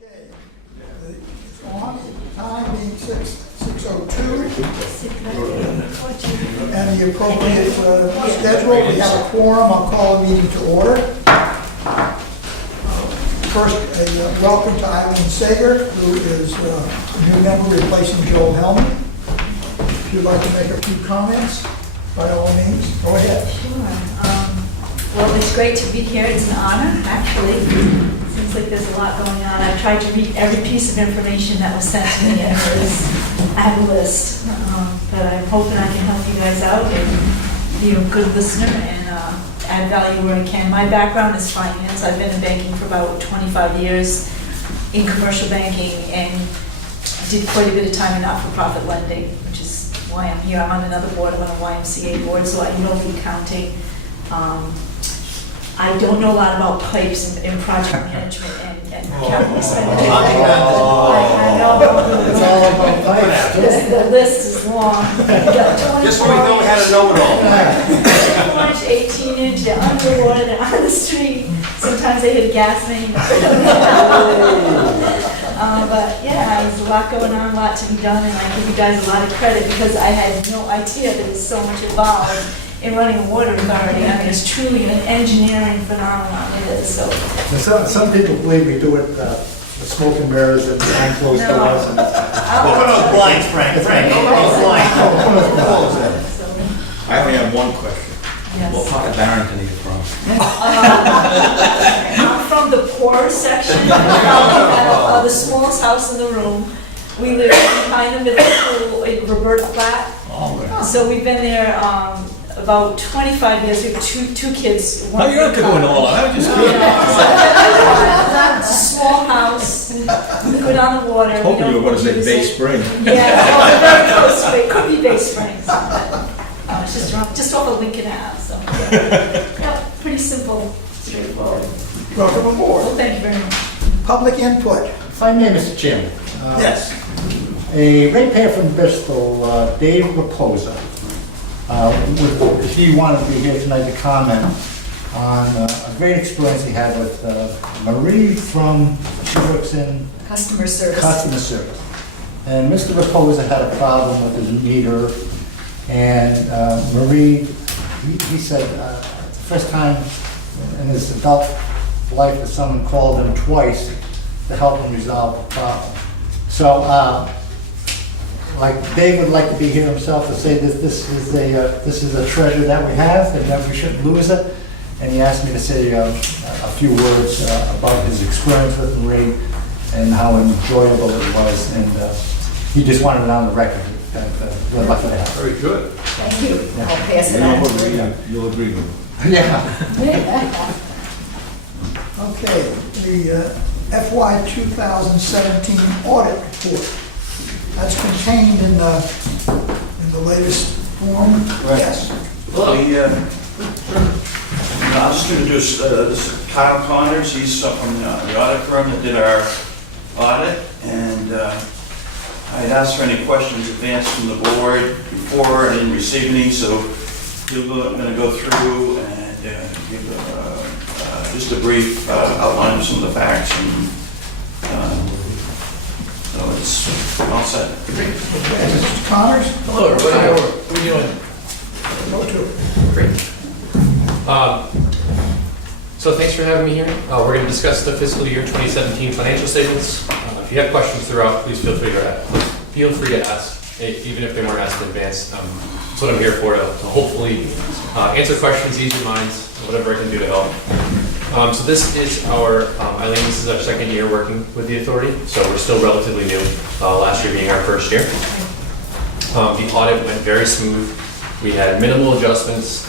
Okay, it's on, time being 6:02, and the appropriate schedule. We have a quorum. I'll call the meeting to order. First, a welcome to Eileen Sager, who is a new member replacing Joel Hellman. If you'd like to make a few comments, by all means, go ahead. Sure. Well, it's great to be here. It's an honor, actually. Seems like there's a lot going on. I've tried to read every piece of information that was sent to me, and I have a list. But I'm hoping I can help you guys out and be a good listener and add value where I can. My background is finance. I've been in banking for about 25 years in commercial banking and did quite a bit of time in not-for-profit lending, which is why I'm here. I'm on another board. I'm on a YMCA board, so I know the accounting. I don't know a lot about pipes and project management and capital expenditure. I know. It's all about pipes. The list is long. Just when we thought we had a know-it-all. 24-inch, 18-inch, they're underwater, they're on the street. Sometimes they hit a gas main. But yeah, there's a lot going on, a lot to be done, and I give you guys a lot of credit because I had no idea there was so much involved in running a water authority. I mean, it's truly an engineering phenomenon. It is. So. Some people believe we do it with smoke and mirrors and behind closed doors. And Open those blinds, Frank. Frank, open those blinds. I only have one question. Yes. What part of Barrington are you from? I'm from the poorest section, the smallest house in the room. We live behind the middle school in Roberta Flat. So we've been there about 25 years. We have two kids. Oh, you're not going all. I'm just kidding. It's a small house. We go down the water. Hoping you were going to say Bay Spring. Yeah, well, we're very close to it. It could be Bay Springs. It's just off of Lincoln Ave. So, yeah, pretty simple, straightforward. Welcome aboard. Well, thank you very much. Public input. if I may, Mr. Chairman. Yes. A ratepayer from Bristol, Dave Raposa, he wanted to be here tonight to comment on a great experience he had with Marie she works in Customer service. customer service. And Mr. Raposa had a problem with his meter, and Marie, he said it's the first time in his adult life that someone called him twice to help him resolve the problem. So, like Dave would like to be here himself to say that this is a treasure that we have and that we shouldn't lose it. And he asked me to say a few words about his experience with Marie and how enjoyable it was. And he just wanted it on the record that we're lucky to have. Very good. Thank you. Yeah. I'll pass it on. You'll agree with me. Yeah. Okay, the FY 2017 audit report. That's contained in the latest form. Right. Yes. I'll just introduce this is Kyle Connors. He's from the audit firm that did our audit, and I had asked for any questions advanced from the board before. I didn't receive any, so I'm going to go through and give just a brief outline of some of the facts, and so it's all set. Okay, Mr. Connors? Hello, everybody. How are you doing? Go to it. Great. So thanks for having me here. We're going to discuss the fiscal year 2017 financial statements. If you have questions throughout, please feel free to ask, even if they weren't asked in advance. That's what I'm here for, to hopefully answer questions, ease your minds, whatever I can do to help. So this is Eileen, this is our second year working with the authority, so we're still relatively new, last year being our first year. The audit went very smooth. We had minimal adjustments,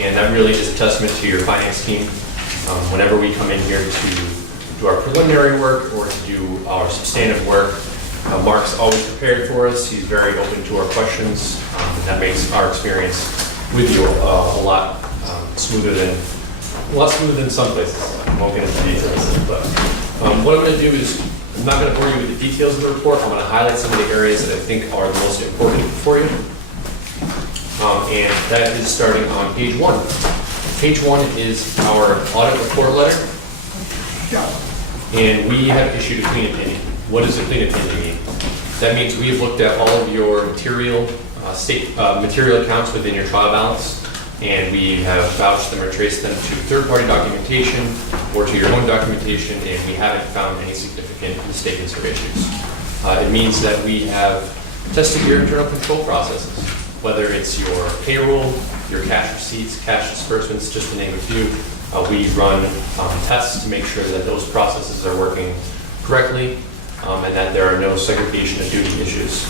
and that really is a testament to your finance team. Whenever we come in here to do our preliminary work or to do our substantive work, Mark's always prepared for us. He's very open to our questions, and that makes our experience with you a lot smoother than some places. I won't get into details, but what I'm going to do is, I'm not going to bore you with the details of the report. I'm going to highlight some of the areas that I think are the most important for you. And that is starting on page 1. Page 1 is our audit report letter. Yeah. and we have issued a clean opinion. What does a clean opinion mean? That means we've looked at all of your material accounts within your trial balance, and we have vouched them or traced them to third-party documentation or to your own documentation, and we haven't found any significant mistakes or issues. It means that we have tested your internal control processes, whether it's your payroll, your cash receipts, cash disbursements, just to name a few. We run tests to make sure that those processes are working correctly, and that there are no segregation of duty issues.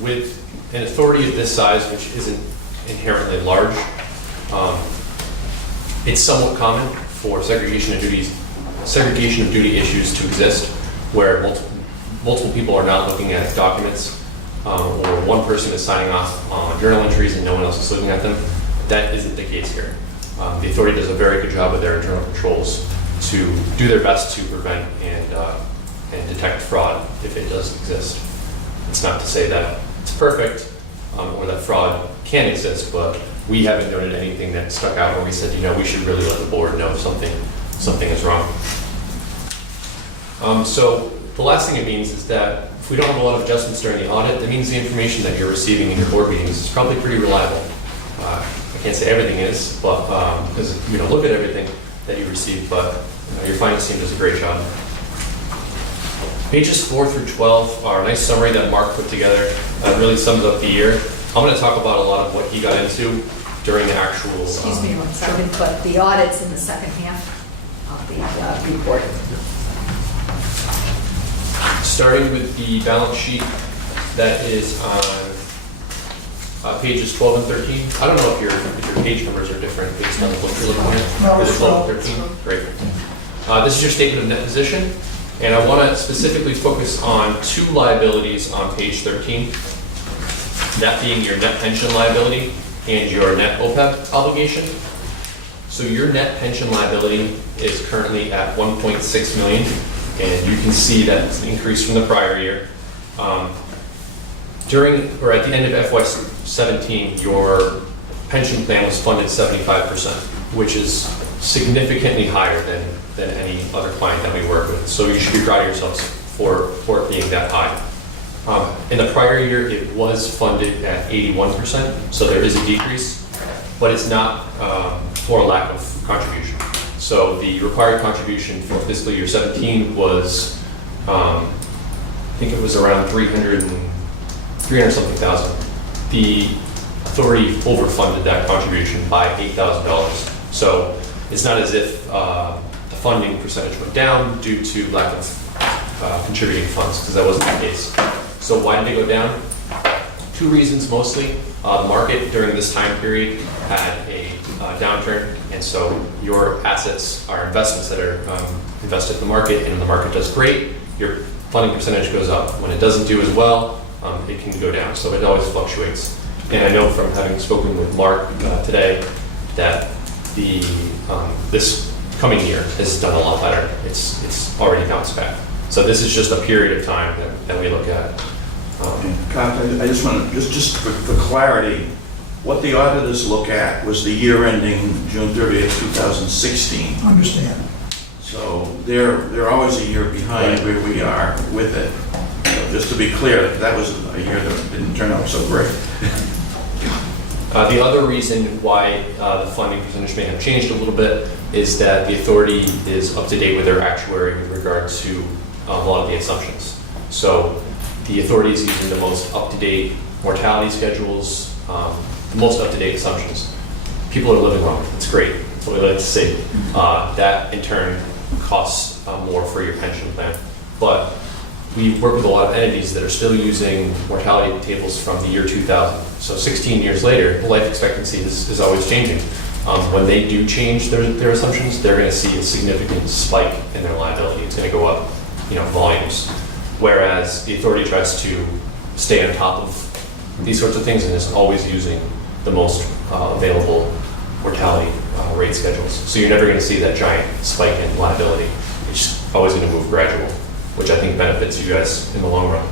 With an authority of this size, which isn't inherently large, it's somewhat common for segregation of duty issues to exist, where multiple people are not looking at documents, or one person is signing off on journal entries and no one else is looking at them. That isn't the case here. The authority does a very good job with their internal controls to do their best to prevent and detect fraud if it does exist. It's not to say that it's perfect or that fraud can exist, but we haven't noted anything that stuck out where we said, we should really let the board know if something is wrong. So the last thing it means is that if we don't have a lot of adjustments during the audit, that means the information that you're receiving in your board meetings is probably pretty reliable. I can't say everything is, but because we don't look at everything that you receive, but your finance team does a great job. Pages 4 through 12 are a nice summary that Mark put together that really sums up the year. I'm going to talk about a lot of what he got into during the actual... Excuse me 1 second, but the audit's in the second half of the report. Starting with the balance sheet that is on pages 12 and 13. I don't know if your page numbers are different based on what you're looking at. No, Is it it's 12 and 13? Great. This is your statement of net position, and I want to specifically focus on two liabilities on page 13. That being your net pension liability and your net OPEB obligation. So your net pension liability is currently at 1.6 million, and you can see that it's an increase from the prior year. At the end of FY17, your pension plan was funded 75%, which is significantly higher than any other client that we work with. So you should be proud of yourselves for it being that high. In the prior year, it was funded at 81%, so there is a decrease, but it's not for a lack of contribution. So the required contribution for fiscal year 17 was, I think it was around 300 something thousand. The authority overfunded that contribution by $8,000. So it's not as if the funding percentage went down due to lack of contributing funds, because that wasn't the case. So why did it go down? Two reasons mostly. The market during this time period had a downturn, and so your assets are investments that are invested in the market, and when the market does great, your funding percentage goes up. When it doesn't do as well, it can go down, so it always fluctuates. And I know from having spoken with Mark today that this coming year has done a lot better. It's already bounced back. So this is just a period of time that we look at. I just want to, just for clarity, what the auditors look at was the year ending June 30th, 2016. Understand. So they're always a year behind where we are with it. So just to be clear, that was a year that didn't turn out so great. The other reason why the funding percentage may have changed a little bit is that the authority is up to date with their actuary with regard to a lot of the assumptions. So the authority is using the most up-to-date mortality schedules, the most up-to-date assumptions. People are living longer. It's great. That's what we like to see. That in turn costs more for your pension plan. But we work with a lot of entities that are still using mortality tables from the year 2000. So 16 years later, the life expectancy is always changing. When they do change their assumptions, they're going to see a significant spike in their liability. It's going to go up, volumes. Whereas the authority tries to stay on top of these sorts of things and is always using the most available mortality rate schedules. So you're never going to see that giant spike in liability. It's always going to move gradual, which I think benefits you guys in the long run.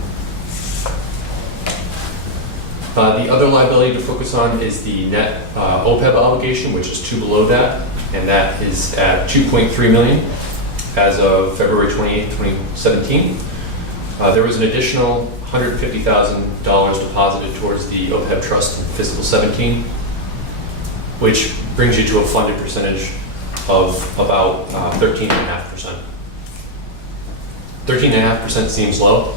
The other liability to focus on is the net OPEB obligation, which is two below that, and that is at $2.3 million. as of February 28, 2017. There was an additional $150,000 deposited towards the OPEB trust in fiscal 17, which brings you to a funded percentage of about 13.5%. 13.5% seems low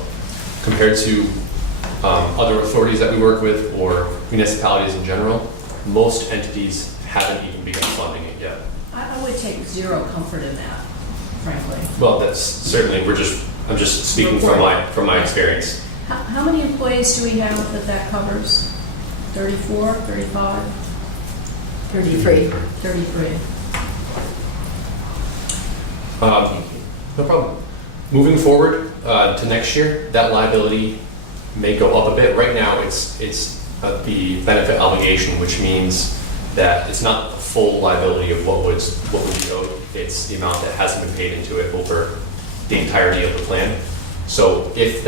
compared to other authorities that we work with or municipalities in general. Most entities haven't even begun funding it yet. I would take zero comfort in that, frankly. Well, that's certainly, I'm just speaking from my experience. How many employees do we have that covers? 34, 35? 33. 33. No problem. Moving forward to next year, that liability may go up a bit. Right now, it's the benefit obligation, which means that it's not the full liability of what would be owed. It's the amount that hasn't been paid into it over the entirety of the plan. So if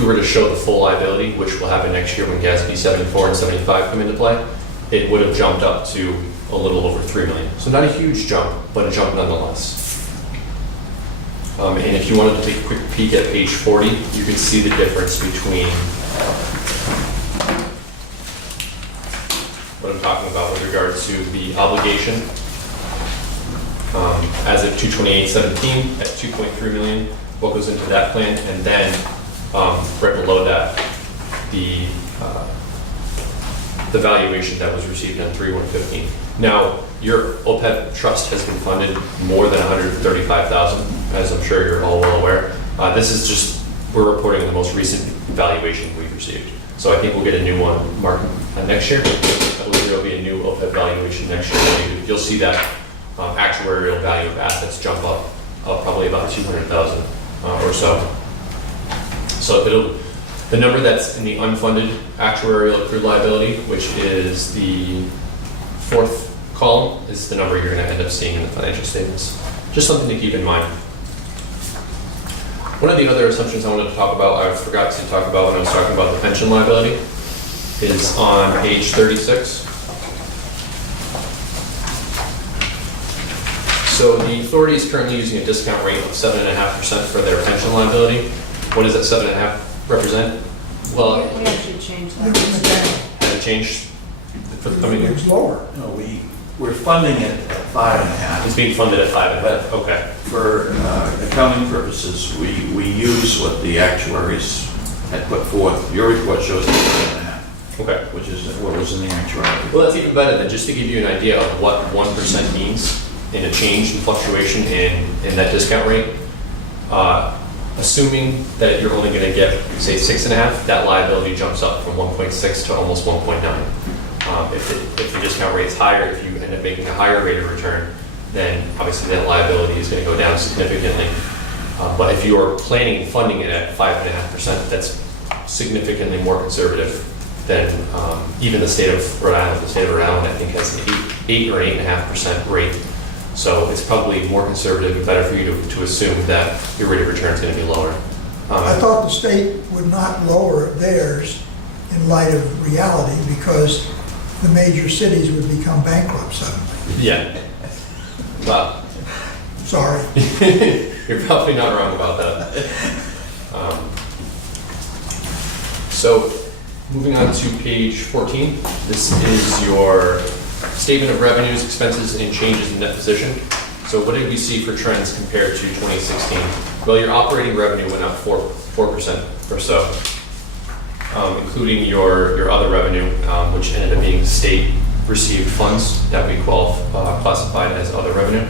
we were to show the full liability, which will happen next year when GASB 74 and 75 come into play, it would have jumped up to a little over $3 million. So not a huge jump, but a jump nonetheless. And if you wanted to take a quick peek at page 40, you can see the difference between what I'm talking about with regard to the obligation as of 2/28/17 at $2.3 million, what goes into that plan, and then right below that, the valuation that was received on 3/1/15. Now, your OPEB trust has been funded more than $135,000, as I'm sure you're all well aware. This is just, we're reporting the most recent valuation we've received. So I think we'll get a new one, Mark, next year. I believe there'll be a new OPEB valuation next year. You'll see that actuarial value of assets jump up probably about 200,000 or so. So the number that's in the unfunded actuarial accrued liability, which is the fourth column, is the number you're going to end up seeing in the financial statements. Just something to keep in mind. One of the other assumptions I wanted to talk about, I forgot to talk about when I was talking about the pension liability, is on page 36. So the authority is currently using a discount rate of 7.5% for their pension liability. What does that 7.5 represent? Well, We actually changed I think it's that. down. has it changed for the coming year? It's lower. No, we're funding it at 5.5. It's being funded at 5.5. Okay. For accounting purposes, we use what the actuaries had put forth. Your report shows 5.5, Okay. which is what was in the actuary. Well, that's even better than just to give you an idea of what 1% means in a change in fluctuation in that discount rate. Assuming that you're only going to get, say, 6.5, that liability jumps up from 1.6 to almost 1.9. If the discount rate is higher, if you end up making a higher rate of return, then obviously that liability is going to go down significantly. But if you are planning and funding it at 5.5%, that's significantly more conservative than even the state of Rhode Island. The state of Rhode Island, I think, has an 8 or 8.5% rate. So it's probably more conservative and better for you to assume that your rate of return is going to be lower. I thought the state would not lower theirs in light of reality because the major cities would become bankrupt suddenly. Yeah. Well, Sorry. you're probably not wrong about that. So moving on to page 14, this is your statement of revenues, expenses, and changes in net position. So what did we see for trends compared to 2016? Well, your operating revenue went up 4% or so, including your other revenue, which ended up being state received funds that we classified as other revenue.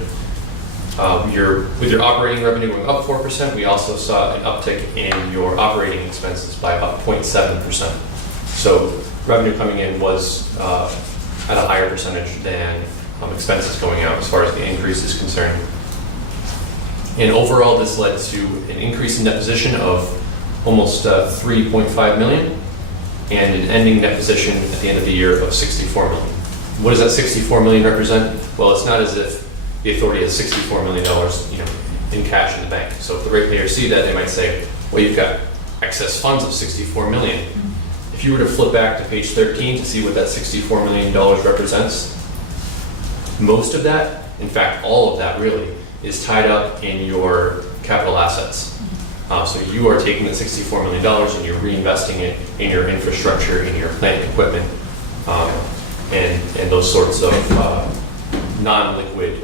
With your operating revenue going up 4%, we also saw an uptick in your operating expenses by about 0.7%. So revenue coming in was at a higher percentage than expenses going out as far as the increase is concerned. And overall, this led to an increase in net position of almost $3.5 million and an ending net position at the end of the year of $64 million. What does that $64 million represent? Well, it's not as if the authority has $64 million, in cash in the bank. So if the ratepayers see that, they might say, well, you've got excess funds of $64 million. If you were to flip back to page 13 to see what that $64 million represents, most of that, in fact, all of that really, is tied up in your capital assets. So you are taking the $64 million and you're reinvesting it in your infrastructure, in your plant and equipment, and those sorts of non-liquid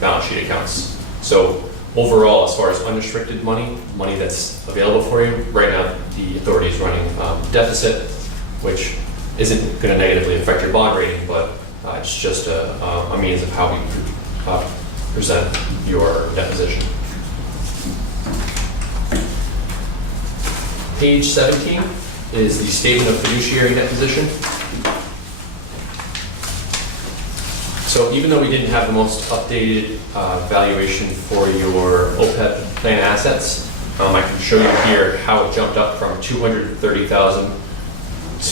balance sheet accounts. So overall, as far as unrestricted money that's available for you, right now the authority is running deficit, which isn't going to negatively affect your bond rating, but it's just a means of how we present your debt position. Page 17 is the statement of fiduciary net position. So even though we didn't have the most updated valuation for your OPEB plan assets, I can show you here how it jumped up from $230,000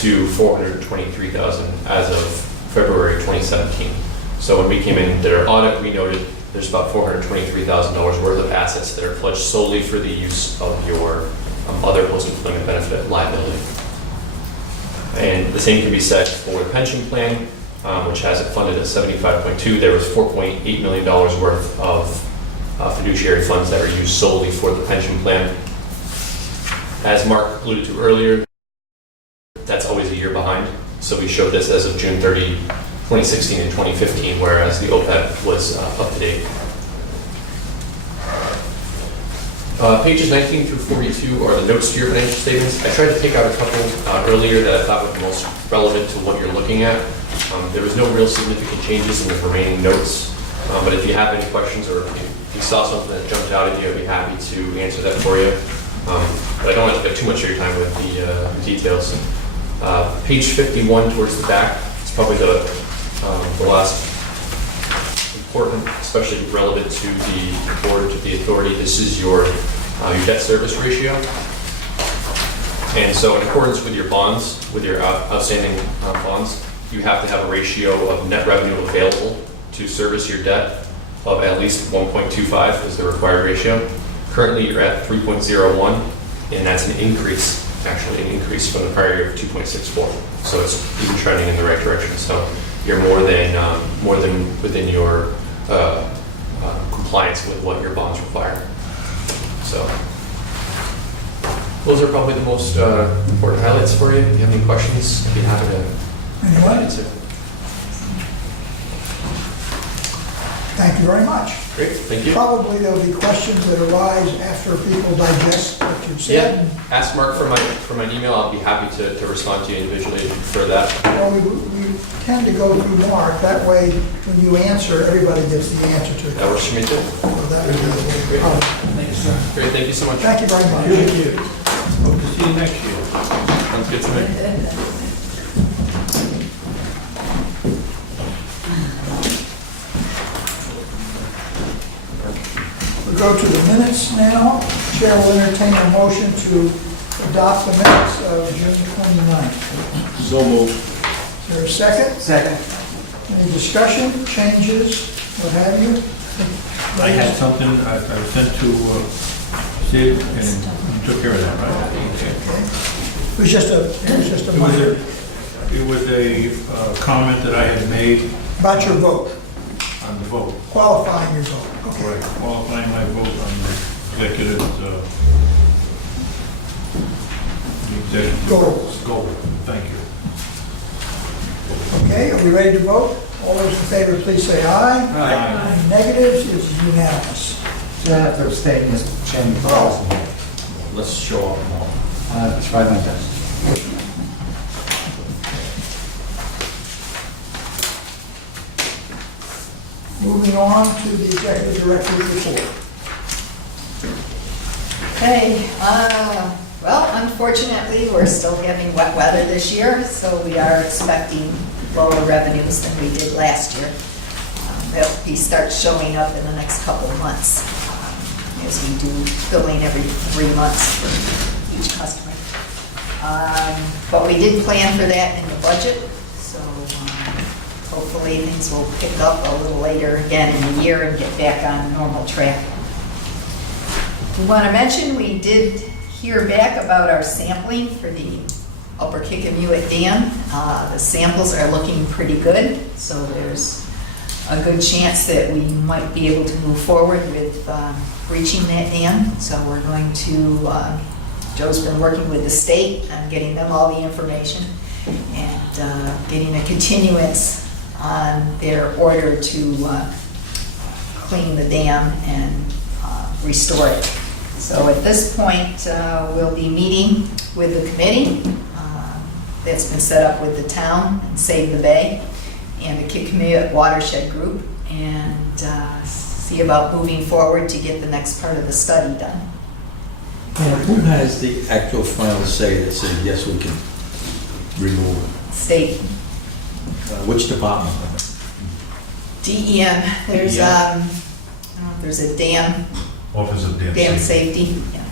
to $423,000 as of February 2017. So when we came in and did our audit, we noted there's about $423,000 worth of assets that are pledged solely for the use of your other post-employment benefit liability. And the same can be said for the pension plan, which has it funded at 75.2. There was $4.8 million worth of fiduciary funds that were used solely for the pension plan. As Mark alluded to earlier, that's always a year behind. So we showed this as of June 30, 2016 and 2015, whereas the OPEB was up to date. Pages 19 through 42 are the notes to your financial statements. I tried to pick out a couple earlier that I thought were the most relevant to what you're looking at. There was no real significant changes in the remaining notes, but if you have any questions or if you saw something that jumped out at you, I'd be happy to answer that for you. But I don't want to take too much of your time with the details. Page 51 towards the back is probably the last important, especially relevant to the board, to the authority. This is your debt service ratio. And so in accordance with your bonds, with your outstanding bonds, you have to have a ratio of net revenue available to service your debt of at least 1.25 is the required ratio. Currently you're at 3.01, and that's an increase, actually an increase from the prior year of 2.64. So it's even trending in the right direction. So you're more than within your compliance with what your bonds require. So those are probably the most important highlights for you. If you have any questions, I'd be happy to provide it. Thank you very much. Great, thank you. Probably there'll be questions that arise after people digest what you've said. Yeah, ask Mark for my email. I'll be happy to respond to you individually for that. Well, we tend to go through Mark. That way, when you answer, everybody gets the answer to it. That works for me too. So that would be the way. Great. Thanks, sir. Great, thank you so much. Thank you very much. Thank you. Hope to see you next year. Sounds good to me. We go to the minutes now. Chair will entertain a motion to adopt the minutes of June 29th. So moved. Is there a second? Second. Any discussion, changes, what have you? I had something I sent to Sid, and you took care of that, right? Okay. It was just a minor, It was a comment that I had made about your vote, on the vote. qualifying your vote. Okay. Right, qualifying my vote on the executive Goals. goal. Thank you. Okay, are we ready to vote? All those in favor, please say aye. Aye. Any negatives? It's unanimous. So I have to abstain, Mr. Chairman. Let's show off more. Try my best. Moving on to the executive director's report. Okay, well, unfortunately, we're still having wet weather this year, so we are expecting lower revenues than we did last year. They'll start showing up in the next couple of months, as we do billing every 3 months for each customer. But we did plan for that in the budget, so hopefully things will pick up a little later again in the year and get back on normal track. We want to mention we did hear back about our sampling for the Upper Kickamuit Dam. The samples are looking pretty good, so there's a good chance that we might be able to move forward with breaching that dam. So we're going to, Joe's been working with the state on getting them all the information and getting a continuance on their order to clean the dam and restore it. So at this point, we'll be meeting with the committee that's been set up with the town and Save the Bay and the Kikemewett Watershed Group, and see about moving forward to get the next part of the study done. And who has the actual final say that says, yes, we can remove it? State Which department? DEM, there's DEM. there's a dam Office of dam safety. Yeah.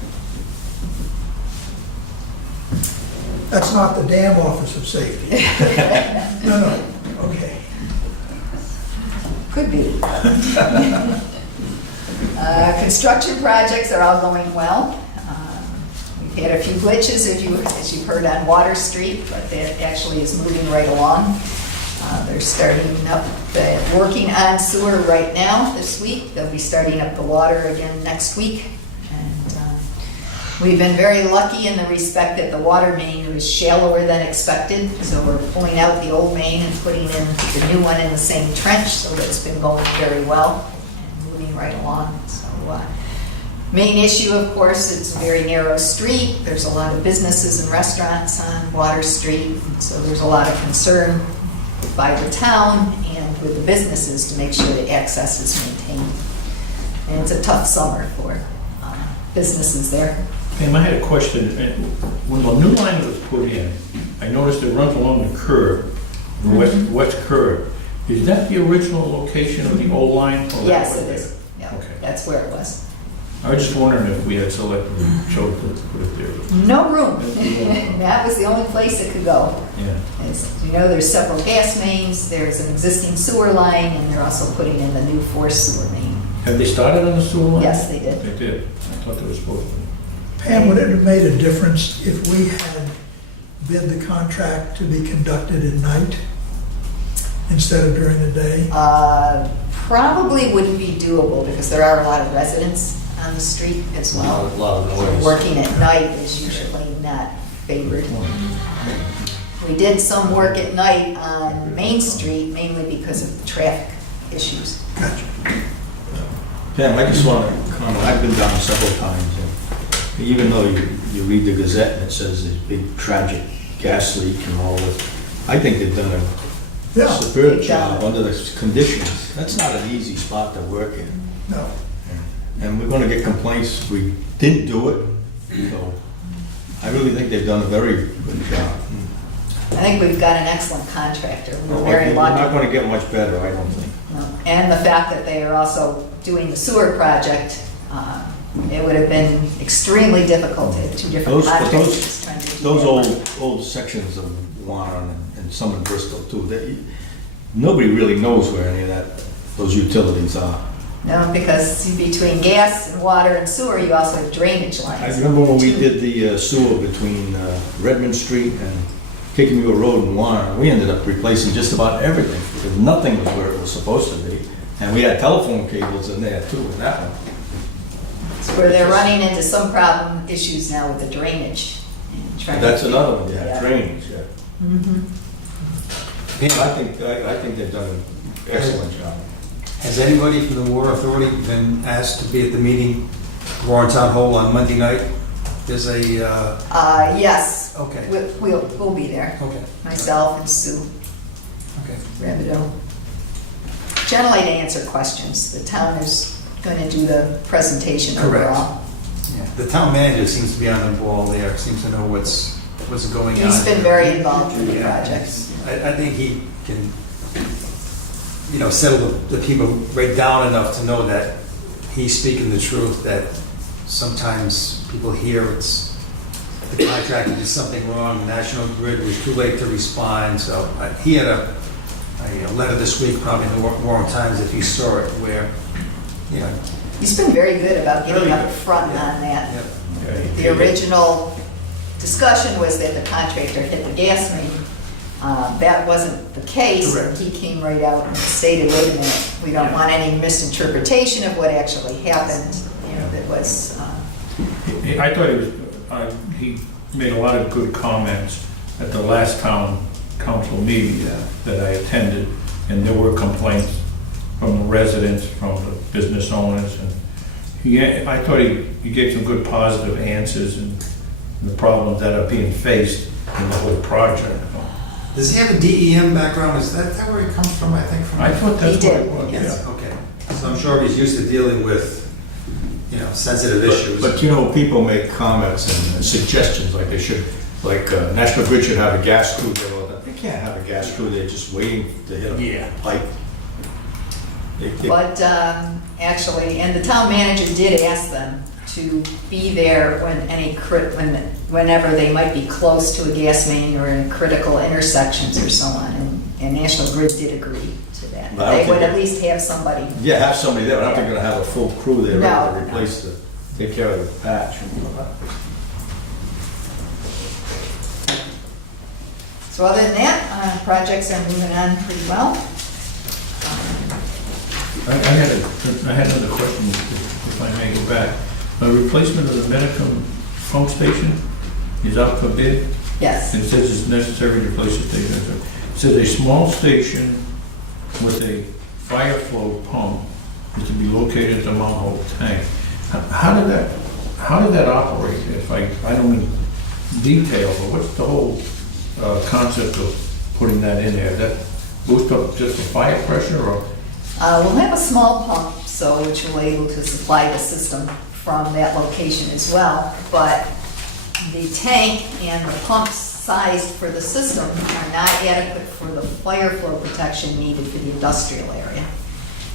That's not the dam office of safety. No, okay. Could be. Construction projects are all going well. We've had a few glitches, as you've heard, on Water Street, but that actually is moving right along. They're starting up, working on sewer right now this week. They'll be starting up the water again next week. And we've been very lucky in the respect that the water main was shallower than expected. So we're pulling out the old main and putting in the new one in the same trench. So that's been going very well and moving right along. So main issue, of course, it's a very narrow street. There's a lot of businesses and restaurants on Water Street. So there's a lot of concern by the town and with the businesses to make sure that access is maintained. And it's a tough summer for businesses there. Pam, I had a question. When the new line was put in, I noticed it runs along the curb, the west curb. Is that the original location of the old line? Or Yes, that it was is. Yeah, Okay. that's where it was. I was just wondering if we had selectively chose to put it there. No room. That was the only place it could go. Yeah. As you know, there's several gas mains, there's an existing sewer line, and they're also putting in the new forced sewer main. Have they started on the sewer line? Yes, they did. They did. I thought they were supposed to. Pam, would it have made a difference if we had bid the contract to be conducted at night instead of during the day? Probably wouldn't be doable because there are a lot of residents on the street as well. A lot of So noise. working at night is usually not favored. We did some work at night on Main Street, mainly because of the traffic issues. Gotcha. Pam, I just want to comment, I've been down several times, and even though you read the Gazette and it says there's big tragic gas leak and all this, I think they've done a Yeah, superb They've job done under the conditions. That's not an easy spot to work in. no. And we're going to get complaints if we didn't do it, so I really think they've done a very good job. I think we've got an excellent contractor. We're You're very not lucky. going to get much better, I don't think. No. And the fact that they are also doing the sewer project, it would have been extremely difficult to have two different contractors trying to do Those that. old sections of Warren and some in Bristol too, nobody really knows where any of those utilities are. No, because between gas and water and sewer, you also have drainage I lines. remember when we did the sewer between Redmond Street and Kikemewett Road in Warren, we ended up replacing just about everything, because nothing was where it was supposed to be. And we had telephone cables in there too, in that one. It's where they're running into some problem issues now with the drainage. and trying to- That's another one, Yeah. yeah, drainage, yeah. Mhm. I think they've done an excellent job. Has anybody from the Water Authority been asked to be at the meeting, Warren Town Hall on Monday night? There's a, Yes, okay, we'll be there, okay. myself and Sue Okay. Rabideau. Generally to answer questions, the town is going to do the presentation Correct. overall. Yeah. The town manager seems to be on the ball there, seems to know what's going on. He's been very involved in the Yeah. projects. I think he can, settle the people right down enough to know that he's speaking the truth, that sometimes people hear the contractor did something wrong, National Grid was too late to respond, so he had a letter this week, probably in the Warren Times, if you saw it, where, He's been very good about getting Very up good. front Yeah. on that. yeah. The original discussion was that the contractor hit the gas main That wasn't the case. Correct. He came right out and stated, wait a minute, we don't want any misinterpretation of what actually happened. You know, that was, I thought he made a lot of good comments at the last town council meeting that I attended, and there were complaints from the residents, from the business owners, and I thought he gave some good positive answers and the problems that are being faced in the whole project. Does he have a DEM background? Is that where he comes from, I think? From I thought that's He what did, it was, yes. yeah. Okay. So I'm sure he's used to dealing with, you know, sensitive issues. But you know, people make comments and suggestions like they should, like National Grid should have a gas crew there. Well, they can't have a gas crew there just waiting to hit a pipe. but actually, and the town manager did ask them to be there whenever they might be close to a gas main or in critical intersections or so on, and National Grid did agree to that. But I don't They would think- at least have somebody. Yeah, have somebody there, but I don't think they're gonna have a full crew there ready to No. replace take care of the patch. So other than that, projects are moving on pretty well. I had another question, if I may go back. A replacement of the Medicum pump station is up for bid. Yes. It says it's necessary to replace the station. It says a small station with a fire flow pump is to be located at the Mount Hope tank. How did that operate? If I don't mean detail, but what's the whole concept of putting that in there? That boost up just the fire pressure, or? We'll have a small pump, which will be able to supply the system from that location as well, but the tank and the pumps sized for the system are not adequate for the fire flow protection needed for the industrial area.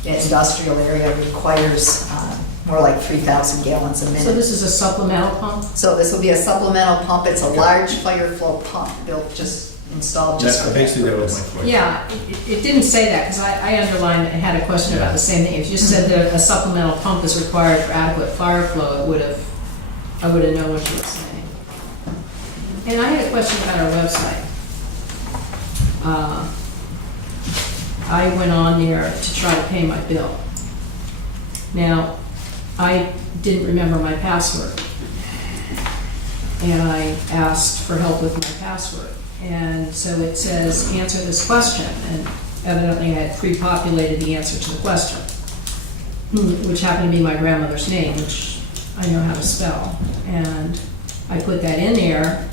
The industrial area requires more like 3,000 gallons a minute. So this is a supplemental pump? So this will be a supplemental pump. It's a large fire flow pump built installed just for that Basically, that was purpose. my question. Yeah, it didn't say that, because I underlined and had a question about the same thing. If you just said that a supplemental pump is required for adequate fire flow, I would have known what you were saying. And I had a question about our website. I went on there to try to pay my bill. Now, I didn't remember my password. And I asked for help with my password. And so it says, answer this question, and evidently I had pre-populated the answer to the question, which happened to be my grandmother's name, which I know how to spell. And I put that in there,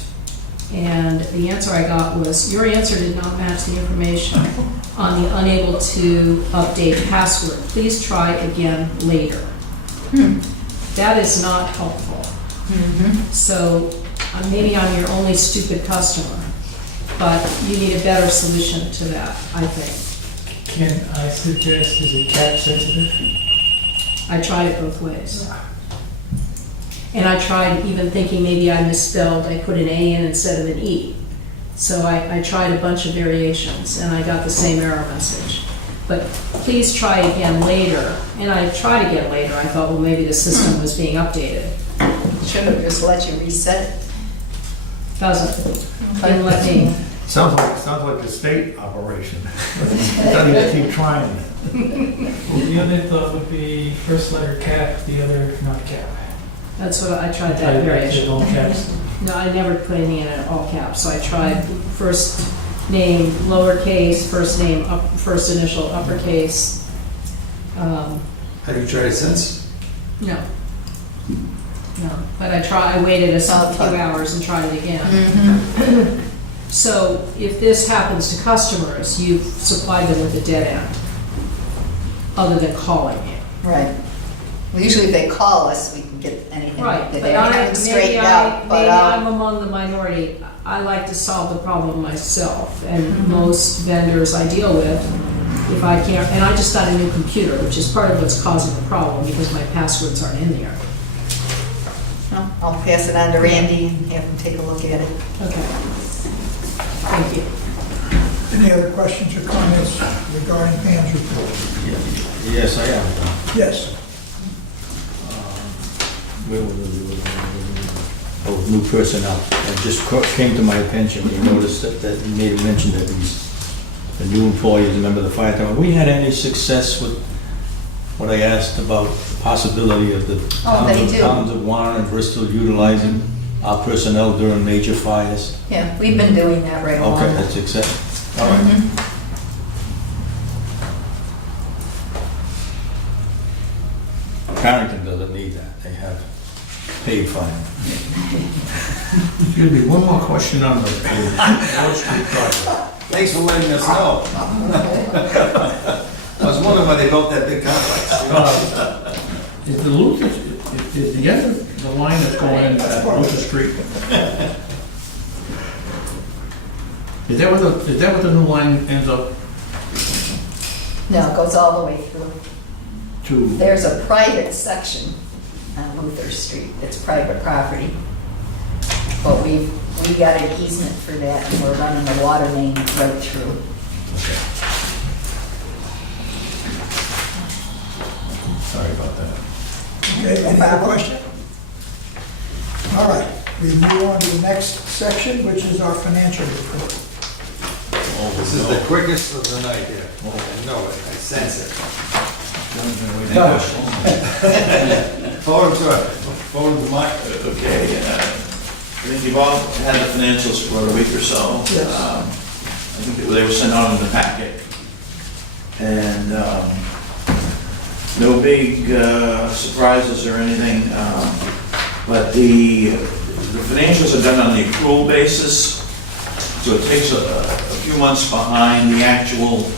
and the answer I got was, your answer did not match the information on the unable to update password. Please try again later. That is not helpful. So maybe I'm your only stupid customer, but you need a better solution to that, I think. Can I suggest, is it cap sensitive? I tried it both ways. And I tried even thinking maybe I misspelled, I put an A in instead of an E. So I tried a bunch of variations and I got the same error message. But please try again later. And I tried again later. I thought, well, maybe the system was being updated. Should have just let you reset it. Doesn't. Didn't let me. Sounds like a state operation. Doesn't even keep trying. The other thought would be first letter cap, the other not cap. That's what I tried that variation. All caps. No, I never put anything in all caps. So I tried first name lowercase, first name first initial uppercase. Have you tried it since? No. No, but I waited a few hours and tried it again. So if this happens to customers, you've supplied them with a dead end, other than calling you. Right. Well, usually if they call us, we can get anything Right, that but they haven't straightened out. maybe I'm among the minority. I like to solve the problem myself, and most vendors I deal with, if I can't, and I just got a new computer, which is part of what's causing the problem, because my passwords aren't in there. Well, I'll pass it on to Randy and have him take a look at it. Okay. Thank you. Any other questions or comments regarding Pam's report? Yes, I am. Yes. of new personnel. It just came to my attention, we noticed that you made a mention that the new employees, a member of the fire department, we had any success with what I asked about the possibility of the Oh, they do. towns of Warren and Bristol utilizing our personnel during major fires? Yeah, we've been doing that right along. Okay, that's accepted. All right. Mhm. Carrington doesn't need that, they have paid fire. Excuse me, one more question on the Wall Street project. Thanks for letting us know. I was wondering why they built that big complex. Is the Luther, is the end of the line that's going in at Luther Street? Is that what the new line ends up No, it goes all the way through. to? There's a private section on Luther Street, it's private property. But we got an easement for that, and we're running the water main right through. Sorry about that. Okay, any other question? All right, we move on to the next section, which is our financial report. This is the quickest of the night here. I know it, I sense it. Forward to Mike. Okay, I think you've all had the financials for a week or so. Yes. I think they were sent out in the packet. And no big surprises or anything, but the financials are done on the accrual basis, so it takes a few months behind the actual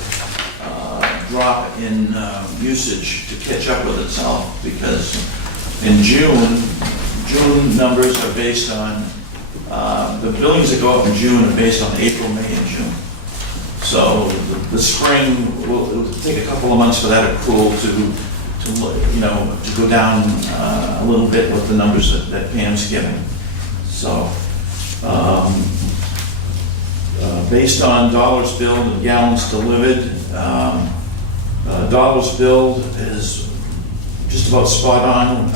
drop in usage to catch up with itself, because in June numbers are based on, the billings that go up in June are based on April, May, and June. So the spring, it'll take a couple of months for that accrual to go down a little bit with the numbers that Pam's giving. So, based on dollars billed and gallons delivered, dollars billed is just about spot on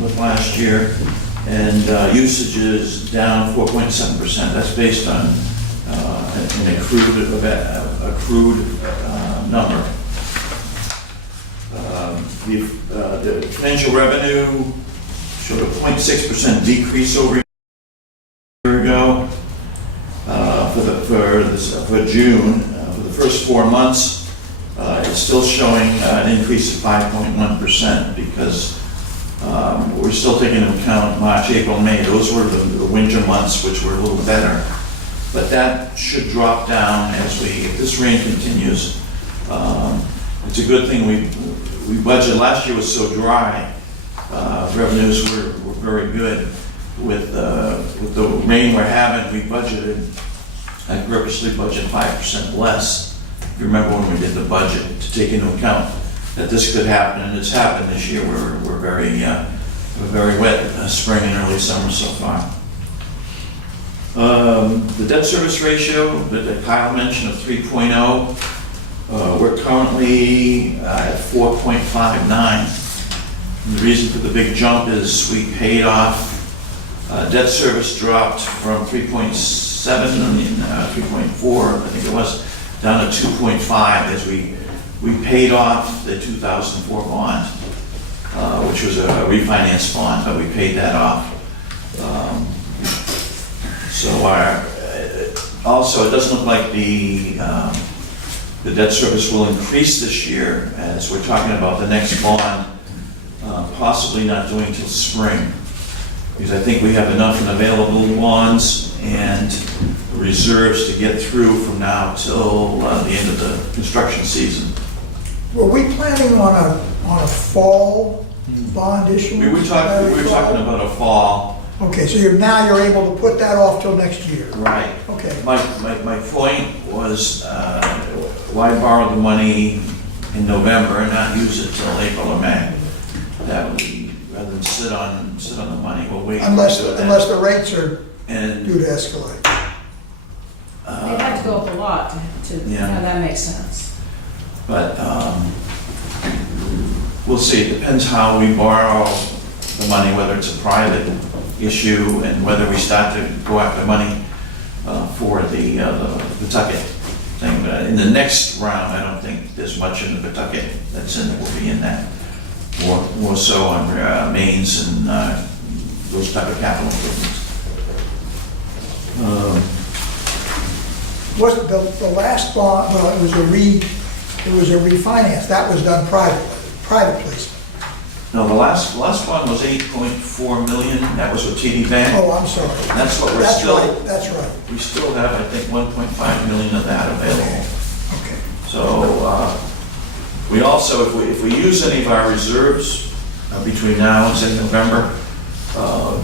with last year, and usage is down 4.7%. That's based on an accrued number. The financial revenue showed a 0.6% decrease over a year ago for June. For the first 4 months, it's still showing an increase of 5.1%, because we're still taking into account March, April, May. Those were the winter months, which were a little better. But that should drop down if this rain continues. It's a good thing we budgeted. Last year was so dry. Revenues were very good. With the rain we're having, I purposely budget 5% less. If you remember when we did the budget, to take into account that this could happen, and it's happened this year. We're very wet spring and early summer so far. The debt service ratio that Kyle mentioned of 3.0, we're currently at 4.59. The reason for the big jump is we paid off, debt service dropped from 3.7 million, 3.4, I think it was, down to 2.5 as we paid off the 2004 bond, which was a refinance bond, but we paid that off. So also, it doesn't look like the debt service will increase this year, as we're talking about the next bond possibly not doing till spring, because I think we have enough in available bonds and reserves to get through from now till the end of the construction season. Were we planning on a fall bond issue? We were talking about a fall. Okay, so now you're able to put that off till next year? Right. Okay. My point was, why borrow the money in November and not use it till April or May? That would be, rather than sit on the money, we'll wait. Unless the rates are due And, to escalate. They have to go up a lot to, Yeah. that makes sense. but, we'll see, it depends how we borrow the money, whether it's a private issue and whether we start to go after money for the Pawtucket thing. In the next round, I don't think there's much in the Pawtucket that's in, will be in that. More so on mains and those type of capital improvements. Was the last bond, well, it was a refinance, that was done private placement. No, the last one was 8.4 million, that was with TD Bank. Oh, I'm sorry. That's what we're That's still, right, that's right. we still have, I think, 1.5 million of that available. Okay. So, we also, if we use any of our reserves between now and say November,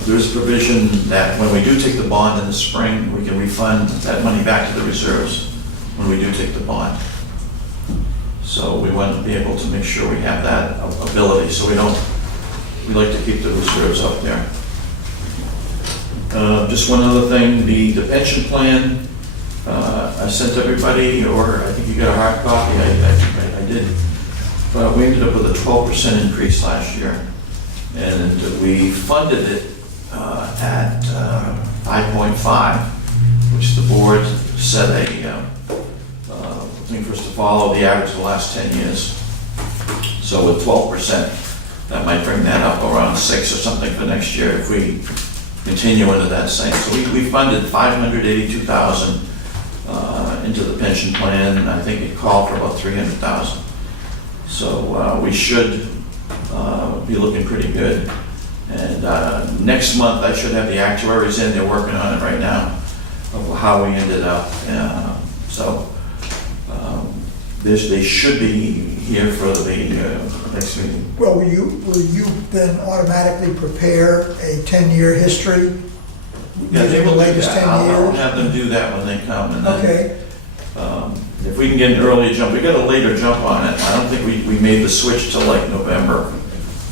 there's a provision that when we do take the bond in the spring, we can refund that money back to the reserves when we do take the bond. So we want to be able to make sure we have that ability, so we like to keep the reserves up there. Just one other thing, the pension plan, I sent everybody, or I think you got a hard copy, I did. But we ended up with a 12% increase last year. And we funded it at 5.5, which the board set a thing for us to follow the average of the last 10 years. So with 12%, that might bring that up around 6 or something for next year if we continue into that same. So we funded 582,000 into the pension plan, and I think it called for about 300,000. So we should be looking pretty good. And next month, I should have the actuaries in, they're working on it right now, of how we ended up. They should be here for the next meeting. Well, will you then automatically prepare a 10-year history? Yeah, they using the will do latest that. 10 I'll years? have them do that when they come. And then, Okay, if we can get an early jump, we got a later jump on it. I don't think we made the switch till like November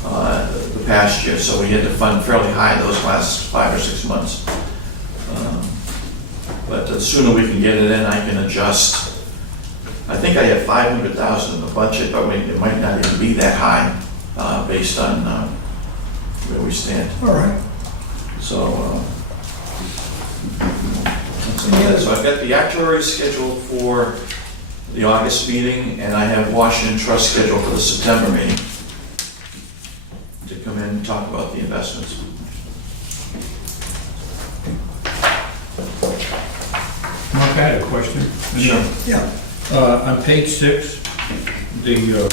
the past year, so we had to fund fairly high those last 5 or 6 months. But the sooner we can get it in, I can adjust. I think I have 500,000 in the budget, but it might not even be that high based on where we stand. all right. So, so I've got the actuary scheduled for the August meeting, and I have Washington Trust scheduled for the September meeting to come in and talk about the investments. Mark, I had a question. Sure. Yeah, On page 6, the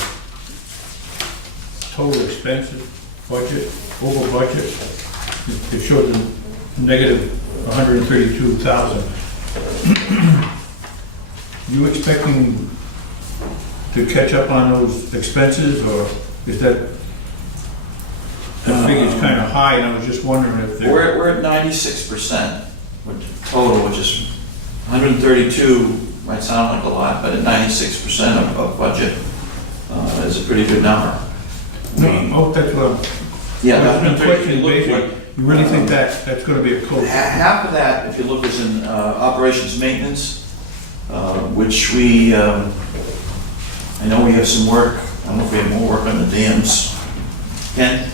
total expenses, budget, over budget, it showed the negative 132,000. You expecting to catch up on those expenses, or is that figure's kind of high, and I was just wondering if they're... We're at 96% total, which is 132, might sound like a lot, but at 96% of budget is a pretty good number. No, that's what I'm... Yeah, The 132, question look basically, what- you really think that's going to be a close... Half of that, if you look, is in operations maintenance, which we, I know we have some work, I don't know if we have more work on the dams. Ken?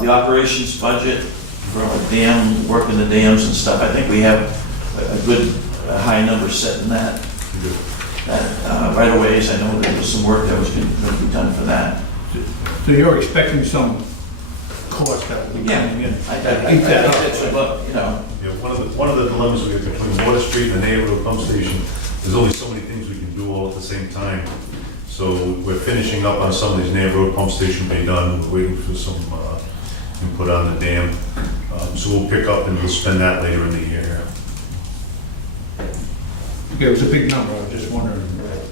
The operations budget for a dam, work in the dams and stuff, I think we have a good, high number set in that. Right away, I know there was some work that was going to be done for that. So you're expecting some cost that will be coming in? I think that's what, you know, Yeah, one of the dilemmas we have between Water Street and the neighborhood pump station, there's only so many things we can do all at the same time. So we're finishing up on some of these neighborhood pump station being done, we're waiting for some input on the dam. So we'll pick up and we'll spend that later in the year. Okay, it was a big number, I was just wondering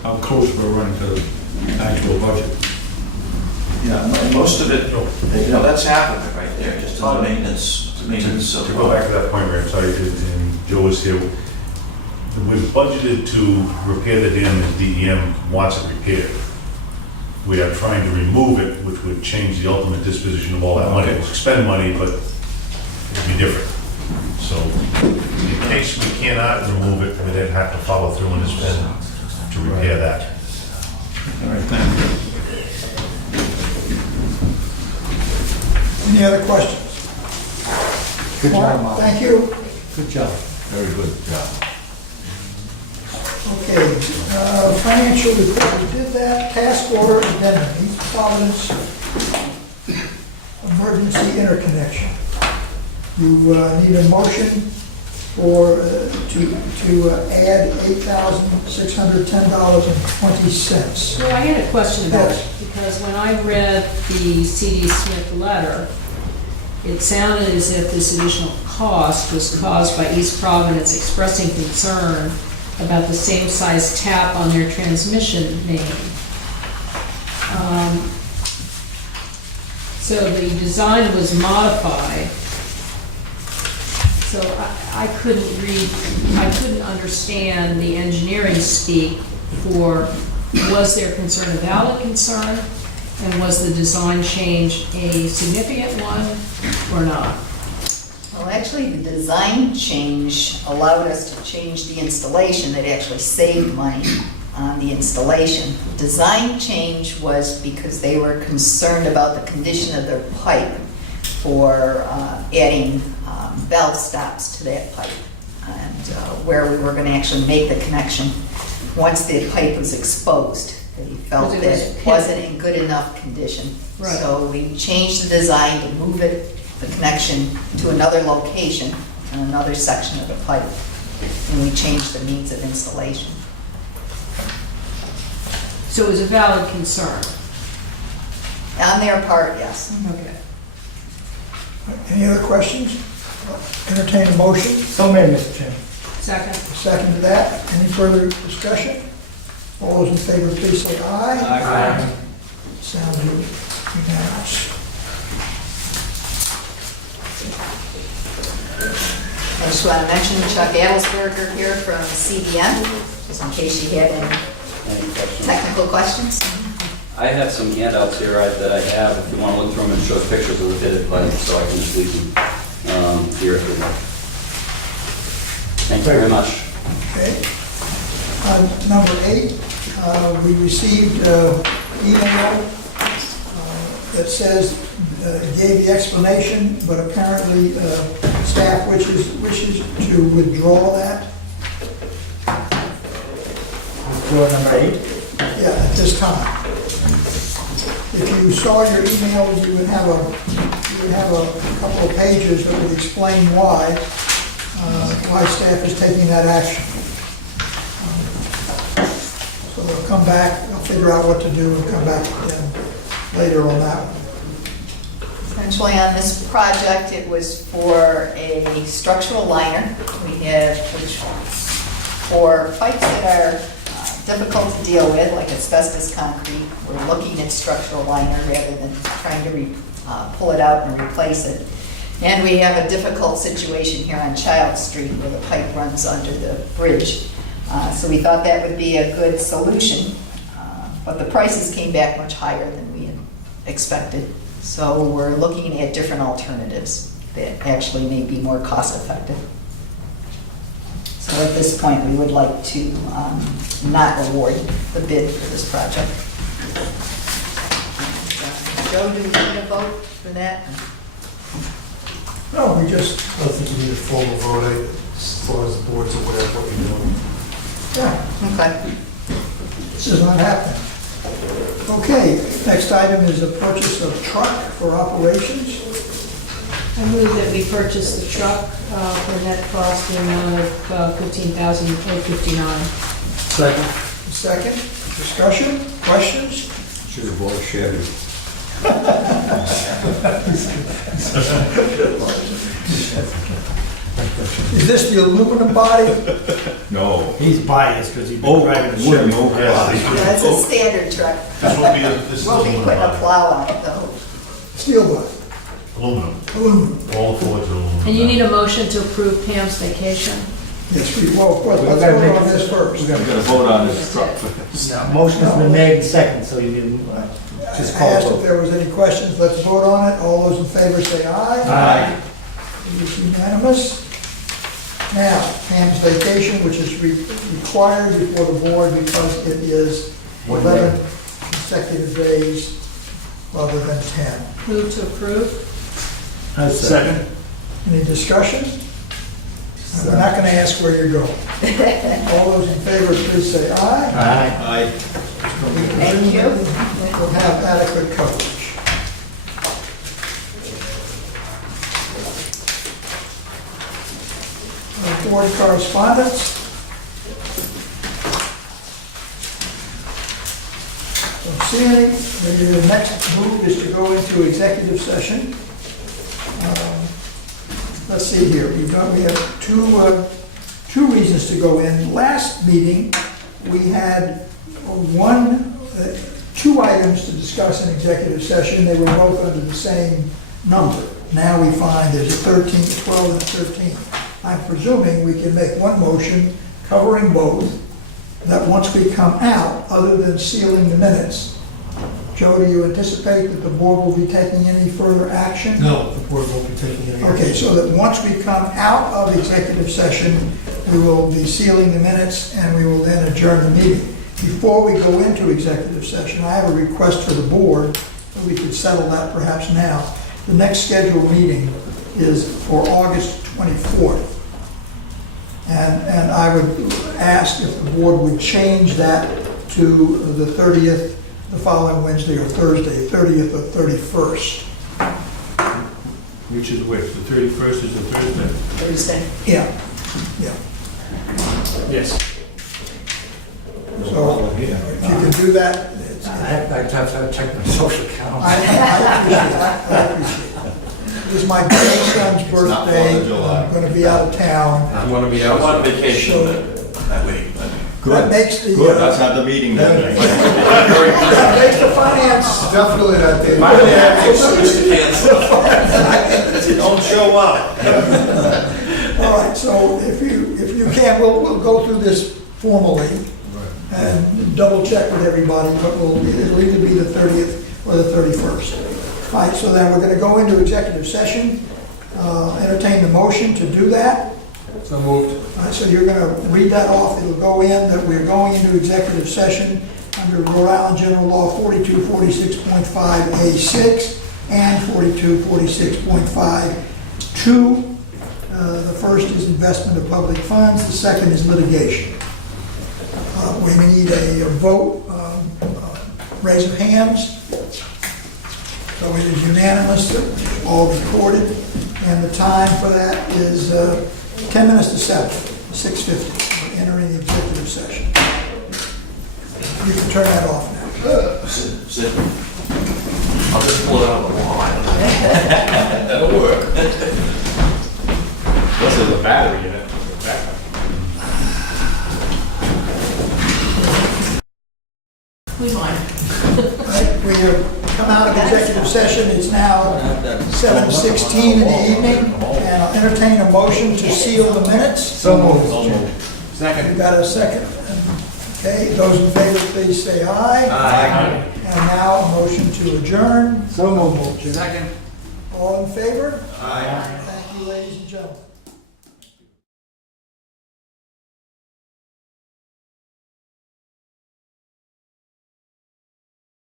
how close we're running to the actual budget. yeah, and most of it, you know, that's half of it right there, just in the maintenance of. To go back to that point where I'm sorry, and Joe was here, we've budgeted to repair the dam as DEM wants it repaired. We are trying to remove it, which would change the ultimate disposition of all that money. We'll expend money, but it'd be different. So in case we cannot remove it, we'd then have to follow through and spend to repair that. All right, thank you. any other questions? Good job, Mark. Thank you. Good job. Very good job. Okay, financial report, we did that. Task order addendum, East Providence emergency interconnection. You need a motion for, to add $8,610.20. Well, I had a question about it, Yes. because when I read the C.D. Smith letter, it sounded as if this additional cost was caused by East Providence expressing concern about the same size tap on their transmission main. So the design was modified. So I couldn't understand the engineering speak for, was their concern a valid concern? And was the design change a significant one or not? Well, actually, the design change allowed us to change the installation. That actually saved money on the installation. The design change was because they were concerned about the condition of their pipe for adding valve stops to that pipe, and where we were going to actually make the connection once the pipe was exposed. They felt that it wasn't in good enough condition. Right. So we changed the design to move it, the connection, to another location, on another section of the pipe. And we changed the means of installation. So it was a valid concern? On their part, yes. Okay. Any other questions? Entertain a motion. So many, Mr. Chairman. Second? Second to that. Any further discussion? All those in favor, please say aye. Aye. Sounds unanimous. I just want to mention Chuck Adelsberger here from CDM, just in case you had any technical questions. I have some handouts here that I have, if you want to look through them, and shows pictures of the pitted pipe, so I can just leave them here if you'd like. Thank you very much. Okay. Number 8, we received email that says, gave the explanation, but apparently staff wishes to withdraw that. Drawer number 8. Yeah, at this time. If you saw your email, you would have a couple of pages that would explain why staff is taking that action. So they'll come back, they'll figure out what to do and come back later on that one. Essentially on this project, it was for a structural liner. We have, which for pipes that are difficult to deal with, like asbestos concrete, we're looking at structural liner rather than trying to pull it out and replace it. And we have a difficult situation here on Child Street where the pipe runs under the bridge. So we thought that would be a good solution, but the prices came back much higher than we had expected. So we're looking at different alternatives that actually may be more cost effective. So at this point, we would like to not award the bid for this project. Joe, do we need a vote for that? No, we just, I don't think you need a formal vote as far as the board's aware of what you're doing. yeah, Okay. this is not happening. Okay, next item is a purchase of truck for operations. I move that we purchase the truck for a net cost in the amount of $15,859. Second. Second, discussion, questions? Should have bought a Chevy. Is this the aluminum body? No. He's biased because he's Oh, been driving a wouldn't, Chevy. okay. That's a standard truck. This will be, this is We'll be putting a aluminum. plow on it though. Steel body, Aluminum, aluminum. all the Fords are aluminum. And you need a motion to approve Pam's vacation? Yes, well, of course, let's gotta vote make on it- this first. We gotta vote on this truck. Motion has been made and second, so you didn't, just I call asked if vote. there was any questions, let's vote on it. All those in favor say aye. Aye. It is unanimous. Now, Pam's vacation, which is required before the board because it is 11 consecutive days rather than 10. Move to approve? Second. Any discussion? We're not going to ask where you're going. All those in favor, please say aye. Aye. Thank you. We'll have adequate coverage. Board correspondence. Don't see any. The next move is to go into executive session. Let's see here, we have two reasons to go in. Last meeting, we had two items to discuss in executive session. They were both under the same number. Now we find there's a 13, 12, and a 13. I'm presuming we can make one motion covering both, that once we come out, other than sealing the minutes, Joe, do you anticipate that the board will be taking any further action? No, the board won't be taking any action. Okay, so that once we come out of executive session, we will be sealing the minutes and we will then adjourn the meeting. Before we go into executive session, I have a request for the board, and we could settle that perhaps now. The next scheduled meeting is for August 24th. And I would ask if the board would change that to the 30th, the following Wednesday or Thursday, 30th or 31st. Which is which? The 31st is a Thursday? Thursday. Yeah, yeah. Yes. So if you can do that, it's- I'd have to check my social account. I appreciate it. It is my grandson's not birthday. 4th of July. I'm going to be out of town. I'm gonna be I'm out. on vacation that week. That makes the, Good, let's have the meeting then. that makes the finance. Definitely not there. Don't show up. All right, so if you can, we'll go through this formally and double check with everybody, but it'll either be the 30th or the 31st. All right, so then we're going to go into executive session, entertain the motion to do that. So moved. All right, so you're going to read that off. It'll go in that we're going into executive session under Rhode Island General Law 4246.5A6 and 4246.52. The first is investment of public funds. The second is litigation. We need a vote, raise of hands. So it is unanimous, all recorded. And the time for that is 10 minutes to 7, 6:50. We're entering the executive session. You can turn that off now. Sit. I'll just pull it out of the wall. That'll work. This is a battery in it. Backup. We mind. Right, we have come out of executive session. It's now 7:16 in the evening, and I'll entertain a motion to seal the minutes. So moved. You Second. got a second? Okay, those in favor, please say aye. Aye. And now a motion to adjourn. So moved. Second. All in favor? Aye. Thank you, ladies and gentlemen.